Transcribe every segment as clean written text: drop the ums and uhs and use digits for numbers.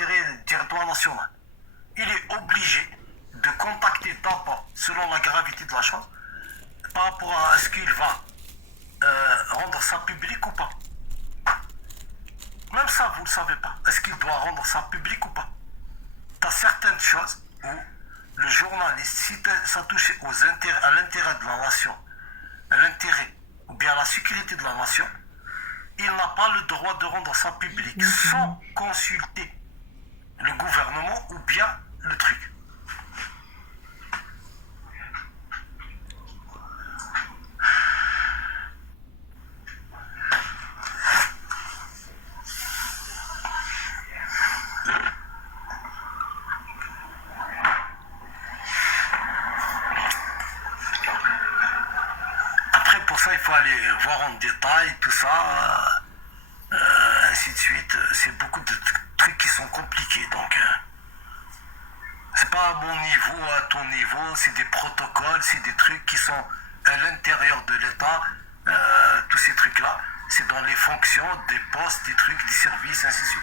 intérêts du territoire national. Il est obligé de contacter d'abord, selon la gravité de la chose, par rapport à ce qu'il va rendre ça public ou pas. Même ça, vous ne le savez pas. Est-ce qu'il doit rendre ça public ou pas? Tu as certaines choses où le journaliste, si ça touche à l'intérêt de la nation, à l'intérêt ou bien à la sécurité de la nation, il n'a pas le droit de rendre ça public sans consulter le gouvernement ou bien le truc. Après, pour ça, il faut aller voir en détail tout ça, ainsi de suite. C'est beaucoup de trucs qui sont compliqués, donc c'est pas à mon niveau, à ton niveau, c'est des protocoles, c'est des trucs qui sont à l'intérieur de l'État, tous ces trucs-là, c'est dans les fonctions, des postes, des trucs, des services, ainsi de suite.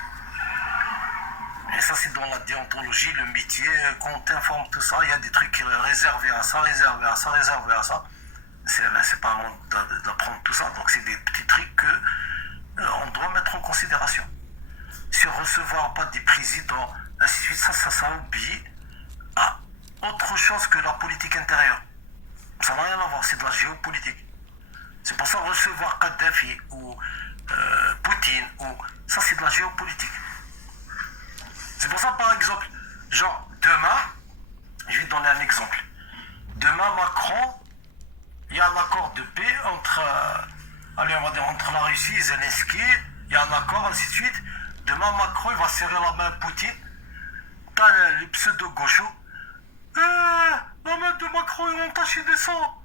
Et ça, c'est dans la déontologie, le métier, quand on t'informe tout ça, il y a des trucs réservés à ça, réservés à ça, réservés à ça. C'est pas à moi d'apprendre tout ça, donc c'est des petits trucs que on doit mettre en considération. Sur recevoir pas des présidents, ainsi de suite, ça oublie à autre chose que la politique intérieure. Ça n'a rien à voir, c'est de la géopolitique. C'est pour ça recevoir Kadhafi ou Poutine, ça c'est de la géopolitique. C'est pour ça, par exemple, genre demain, je vais te donner un exemple. Demain, Macron, il y a un accord de paix entre, on va dire, entre la Russie et Zelensky, il y a un accord, ainsi de suite. Demain, Macron, il va serrer la main à Poutine. T'as les pseudo-gauchos. La main de Macron est entachée de sang.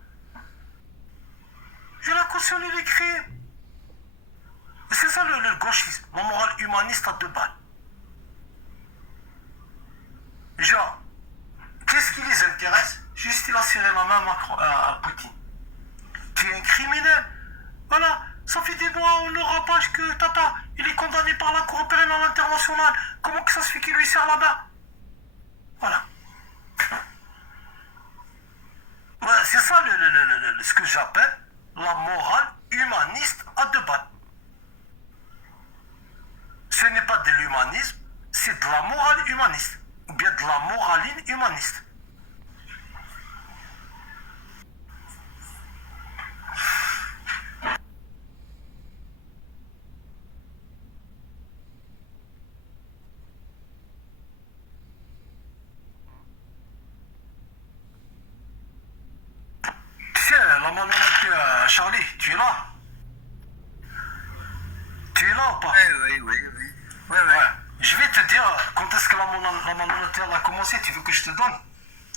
Il a cautionné les crimes. C'est ça le gauchisme, la morale humaniste à 2 balles. Genre, qu'est-ce qui les intéresse? Juste il a serré la main à Poutine. Tu es un criminel. Voilà, ça fait des mois, on ne rabâche que Tata, il est condamné par la Cour pénale internationale. Comment que ça se fait qu'il lui serre la main? Voilà. Ouais, c'est ça ce que j'appelle la morale humaniste à 2 balles. Ce n'est pas de l'humanisme, c'est de la morale humaniste. Ou bien de la moraline humaniste. Tu sais, la malhonnête, Charlie, tu es là? Tu es là ou pas? Oui. Ouais. Je vais te dire quand est-ce que la malhonnêteté a commencé. Tu veux que je te donne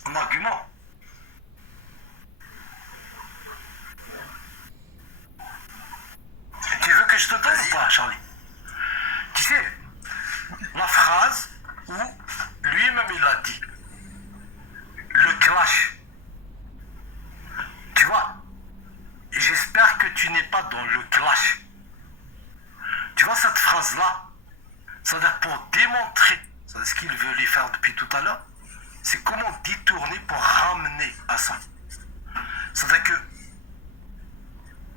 un argument? Tu veux que je te donne ou pas, Charlie? Tu sais, la phrase où lui-même il a dit le clash. Tu vois, j'espère que tu n'es pas dans le clash. Tu vois cette phrase-là? C'est-à-dire pour démontrer, c'est ce qu'il veut les faire depuis tout à l'heure, c'est comment détourner pour ramener à ça. C'est-à-dire que,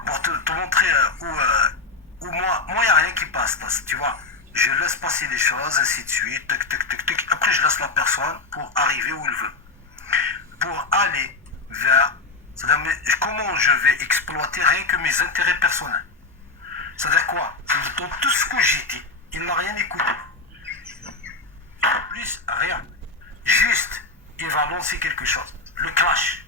pour te montrer où moi, il n'y a rien qui passe, tu vois. Je laisse passer les choses, ainsi de suite, tic. Après, je laisse la personne pour arriver où il veut. Pour aller vers, c'est-à-dire comment je vais exploiter rien que mes intérêts personnels. C'est-à-dire quoi? C'est dans tout ce que j'ai dit, il n'a rien écouté. En plus, rien. Juste, il va lancer quelque chose. Le clash.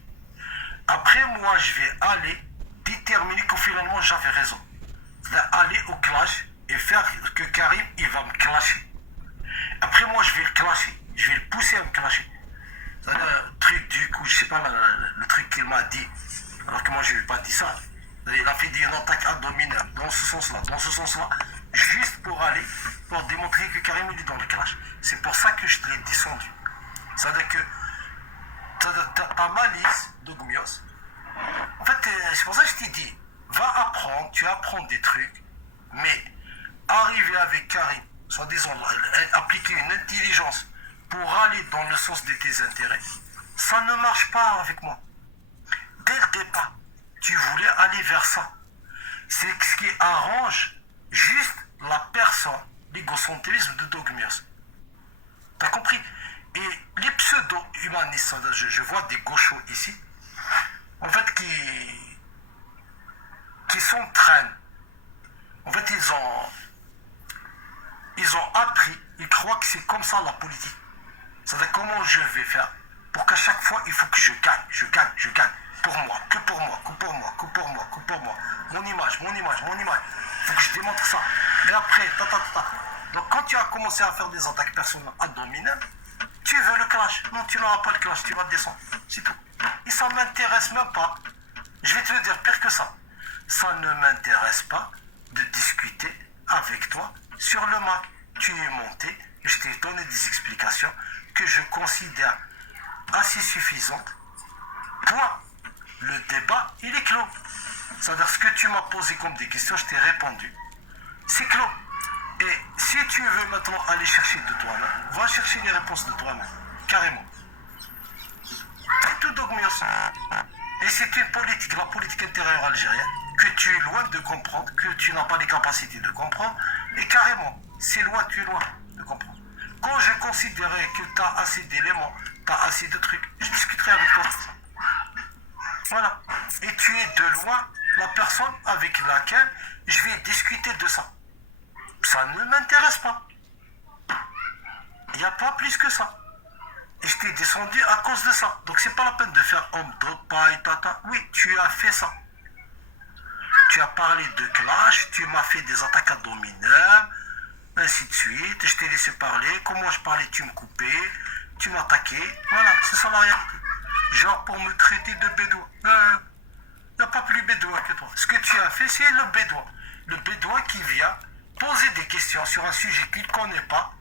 Après, moi, je vais aller déterminer que finalement, j'avais raison. C'est-à-dire aller au clash et faire que Karim, il va me clasher. Après, moi, je vais le clasher. Je vais le pousser à me clasher. C'est-à-dire, le truc du coup, je sais pas, le truc qu'il m'a dit. Alors que moi, je ne lui ai pas dit ça. Il a fait une attaque abdominale dans ce sens-là, juste pour démontrer que Karim il est dans le clash. C'est pour ça que je l'ai descendu. C'est-à-dire que ta malice de Goumios, en fait, c'est pour ça que je t'ai dit, va apprendre, tu apprends des trucs, mais arriver avec Karim soi-disant, appliquer une intelligence pour aller dans le sens de tes intérêts, ça ne marche pas avec moi. Dès le départ, tu voulais aller vers ça. C'est ce qui arrange juste la personne, l'égocentrisme de Dogmios. T'as compris? Et les pseudo-humanistes, je vois des gauchos ici, en fait, qui s'entraînent. En fait, ils ont appris, ils croient que c'est comme ça la politique. C'est-à-dire comment je vais faire pour qu'à chaque fois, il faut que je gagne. Pour moi, que pour moi. Mon image. Il faut que je démontre ça. Et après, Donc quand tu as commencé à faire des attaques personnelles à dominer, tu veux le clash. Non, tu n'auras pas le clash, tu vas descendre. C'est tout. Et ça ne m'intéresse même pas. Je vais te le dire pire que ça. Ça ne m'intéresse pas de discuter avec toi sur le Mac. Tu es monté, je t'ai donné des explications que je considère assez suffisantes. Point. Le débat, il est clos. C'est-à-dire ce que tu m'as posé comme des questions, je t'ai répondu. C'est clos. Et si tu veux maintenant aller chercher de toi-même, va chercher les réponses de toi-même. Carrément. C'est tout Dogmios. Et c'est une politique, la politique intérieure algérienne, que tu es loin de comprendre, que tu n'as pas les capacités de comprendre. Et carrément, tu es loin de comprendre. Quand je considérais que tu as assez d'éléments, tu as assez de trucs, je discuterai avec toi. Voilà. Et tu es de loin la personne avec laquelle je vais discuter de ça. Ça ne m'intéresse pas. Il n'y a pas plus que ça. Et je t'ai descendu à cause de ça. Donc c'est pas la peine de faire homme, drop, paille, tata. Oui, tu as fait ça. Tu as parlé de clash, tu m'as fait des attaques à domineur, ainsi de suite. Je t'ai laissé parler. Comment je parlais, tu me coupais, tu m'attaquais. Voilà, c'est ça la réalité. Genre pour me traiter de bédouin. Il n'y a pas plus bédouin que toi. Ce que tu as fait, c'est le bédouin. Le bédouin qui vient poser des questions sur un sujet qu'il ne connaît pas.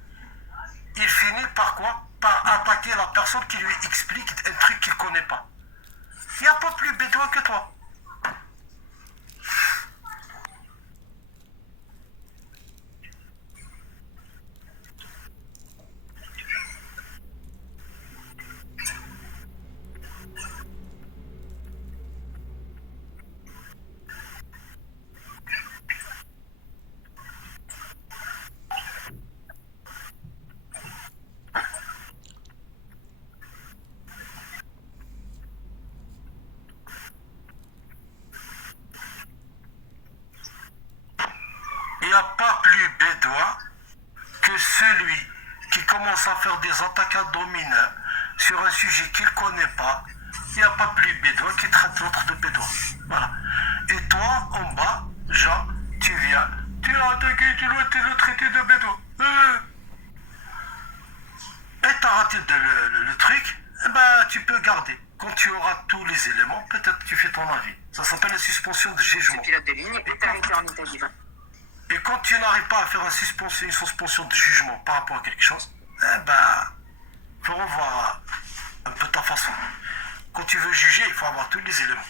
Il finit par quoi? Par attaquer la personne qui lui explique un truc qu'il ne connaît pas. Il n'y a pas plus bédouin que toi. Il n'y a pas plus bédouin que celui qui commence à faire des attaques à domineur sur un sujet qu'il ne connaît pas. Il n'y a pas plus bédouin qui traite l'autre de bédouin. Voilà. Et toi, en bas, Jean, tu viens, tu l'as attaqué, tu l'as traité de bédouin. Et t'as raté le truc, eh ben, tu peux garder. Quand tu auras tous les éléments, peut-être tu fais ton avis. Ça s'appelle la suspension de jugement. Pilote de ligne est arrêté en Italie. Et quand tu n'arrives pas à faire une suspension de jugement par rapport à quelque chose, eh ben, faut revoir un peu ta façon. Quand tu veux juger, il faut avoir tous les éléments.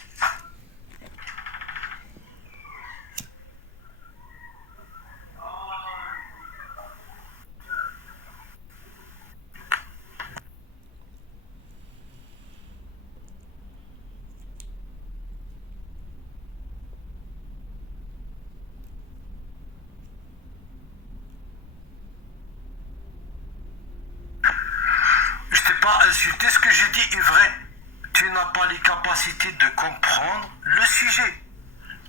Je t'ai pas insulté, ce que j'ai dit est vrai. Tu n'as pas les capacités de comprendre le sujet.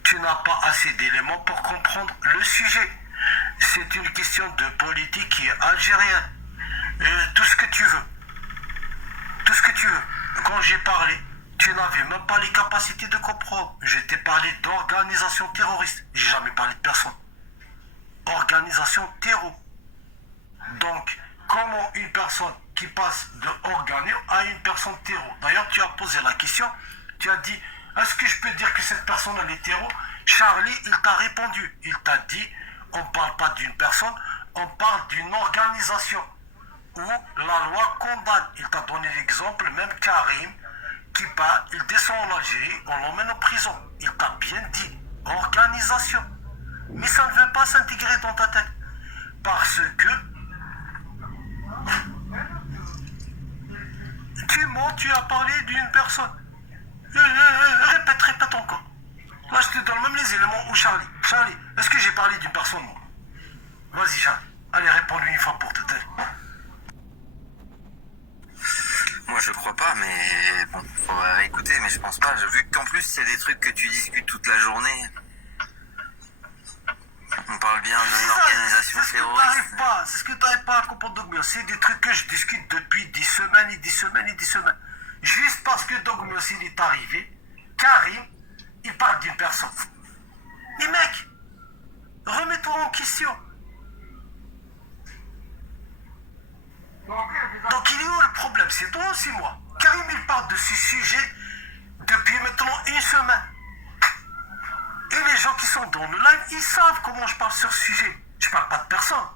Tu n'as pas assez d'éléments pour comprendre le sujet. C'est une question de politique qui est algérienne. Tout ce que tu veux. Tout ce que tu veux. Quand j'ai parlé, tu n'avais même pas les capacités de comprendre. Je t'ai parlé d'organisation terroriste. J'ai jamais parlé de personne. Organisation terroriste. Donc, comment une personne qui passe de organo à une personne terreau? D'ailleurs, tu as posé la question, tu as dit, est-ce que je peux dire que cette personne elle est terreau? Charlie, il t'a répondu, il t'a dit, on ne parle pas d'une personne, on parle d'une organisation où la loi condamne. Il t'a donné l'exemple, même Karim, qui part, il descend en Algérie, on l'emmène en prison. Il t'a bien dit, organisation. Mais ça ne veut pas s'intégrer dans ta tête. parce que tu as parlé d'une personne. Répète encore. Là, je te donne même les éléments où Charlie. Charlie, est-ce que j'ai parlé d'une personne, moi? Vas-y, Charlie. Allez, réponds-lui une fois pour toutes. Moi je crois pas, mais bon, faut écouter, mais je pense pas. Vu qu'en plus c'est des trucs que tu discutes toute la journée. On parle bien d'une organisation terroriste. C'est ce que tu n'arrives pas à comprendre, Dogmios. C'est des trucs que je discute depuis des semaines et des semaines et des semaines. Juste parce que Dogmios il est arrivé, Karim, il parle d'une personne. Mais mec, remets-toi en question. Donc il est où le problème? C'est toi ou c'est moi? Karim il parle de ce sujet depuis maintenant une semaine. Et les gens qui sont dans le live, ils savent comment je parle sur ce sujet. Je parle pas de personne.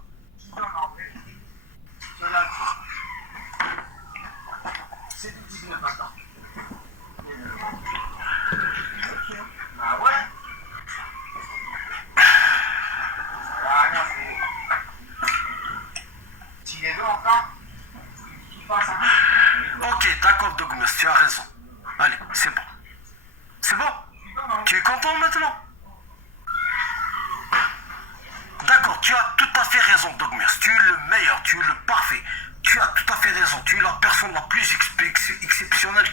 C'est du 19 maintenant. Ah ouais. Tu es là encore? Ok, d'accord, Dogmus, tu as raison. Allez, c'est bon. C'est bon? Tu es content maintenant? D'accord, tu as tout à fait raison, Dogmus. Tu es le meilleur, tu es le parfait. Tu as tout à fait raison. Tu es la personne la plus exceptionnelle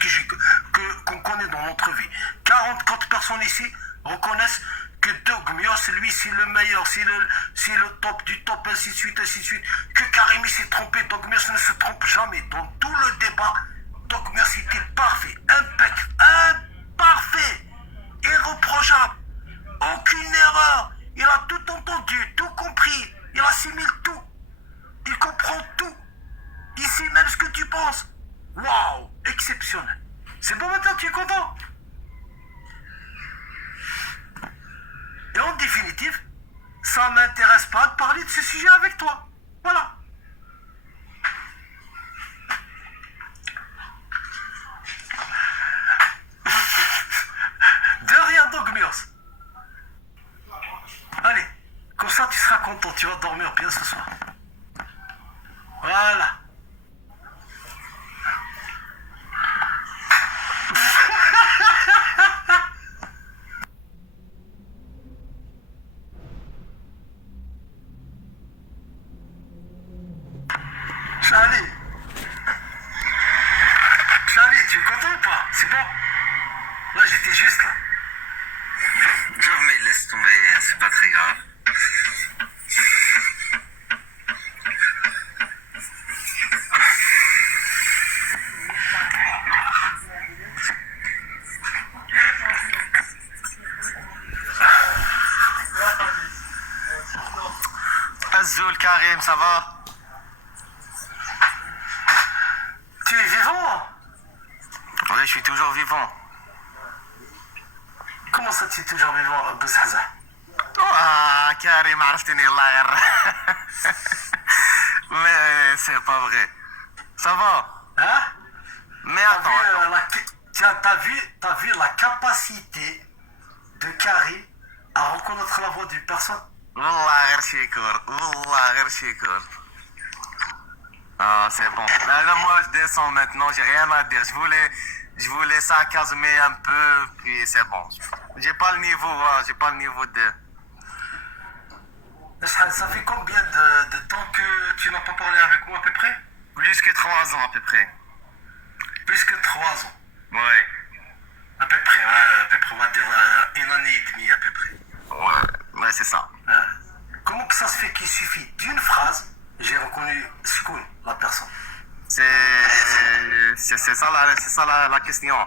qu'on connaît dans notre vie. 44 personnes ici reconnaissent que Dogmios, lui, c'est le meilleur, c'est le top du top, ainsi de suite, ainsi de suite. Que Karim s'est trompé, Dogmios ne se trompe jamais. Dans tout le débat, Dogmios était parfait, impeccable, parfait, irréprochable, aucune erreur. Il a tout entendu, tout compris, il assimile tout, il comprend tout. Il sait même ce que tu penses. Waouh, exceptionnel. C'est bon maintenant, tu es content? Et en définitive, ça ne m'intéresse pas de parler de ce sujet avec toi. Voilà. De rien, Dogmios. Allez, comme ça tu seras content, tu vas dormir bien ce soir. Voilà. Charlie, tu es content ou pas? C'est bon? Là, j'étais juste là. Non mais laisse tomber, c'est pas très grave. Azoul, Karim, ça va? Tu es vivant? Oui, je suis toujours vivant. Comment ça, tu es toujours vivant, Abou Zaza? Karim, عرفتني الله يرحم. Mais c'est pas vrai. Ça va? Hein? Mais T'as vu la capacité de Karim à reconnaître la voix d'une personne? والله غير شكر. والله غير شكر. Ah, c'est bon. Là, moi, je descends maintenant. J'ai rien à dire. Je voulais sarcasmer un peu, puis c'est bon. J'ai pas le niveau, hein, j'ai pas le niveau de... Ça fait combien de temps que tu n'as pas parlé avec moi à peu près? Plus que 3 ans à peu près. Plus que 3 ans. Ouais. À peu près, on va dire une année et demie à peu près. Ouais, c'est ça. Comment que ça se fait qu'il suffit d'une phrase, j'ai reconnu Skoun, la personne? C'est ça la question.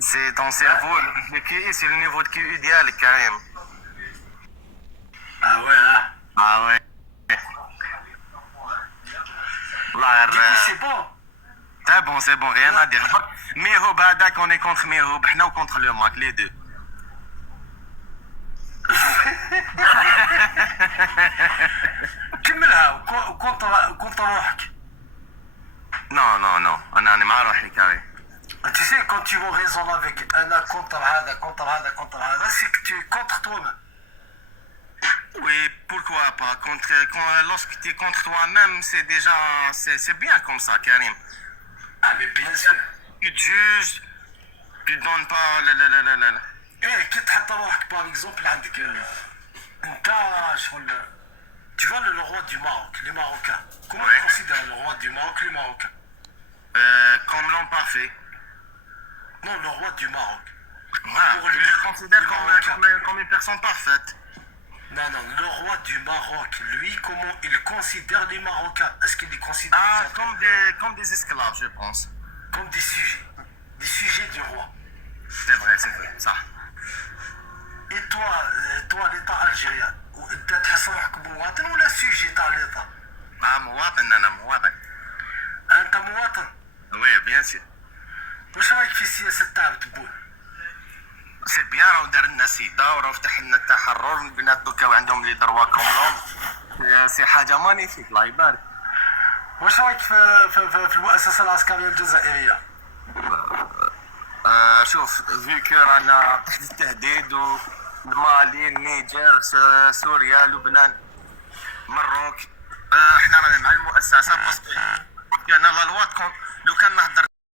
C'est ton cerveau, le QI, c'est le niveau de QI idéal, Karim. Ah ouais, hein? Ah ouais. Du coup, c'est bon. C'est bon, rien à dire. Mihoub, Hadak, on est contre Mihoub, nous ou contre le Mac, les deux. كملها وكنت روحك. Non, on est مع روحي كاري. Tu sais, quand tu vas raisonner avec un contre هذا, c'est que tu es contre toi-même. Oui, pourquoi pas lorsque tu es contre toi-même, c'est déjà c'est bien comme ça, Karim. Ah, mais bien sûr. Tu te juges, tu donnes pas la. ايه كي تحط روحك باغ اكزومبل عندك انت شغل tu vois le roi du Maroc, les Marocains. Comment Ouais. tu considères le roi du Maroc, les Marocains? Comme l'homme parfait. Non, le roi du Maroc. Voilà, Pour je lui, le considère le Marocain. comme une personne parfaite. Non, non, le roi du Maroc, lui, comment il considère les Marocains? Est-ce qu'il les considère Ah, comme des esclaves, je pense. comme des sujets du roi? C'est vrai, ça. Et toi, l'État algérien, انت تحس روحك مواطن ولا سوجي تاع l'État؟ مواطن أنا مواطن. انت مواطن. Oui, bien sûr. واش رايك في السياسه تاع تبون؟ سي بيان راهو دار لنا سيدا وراه فتح لنا التحرر البنات دوكا عندهم لي دروا كوملون سي حاجه مانيفيك الله يبارك. واش رايك في المؤسسه العسكريه الجزائريه؟ شوف فيكو رانا تحت التهديد والمالي النيجر سوريا لبنان مروك احنا رانا مع المؤسسه باسكو انا لا لوا لو كان نهضر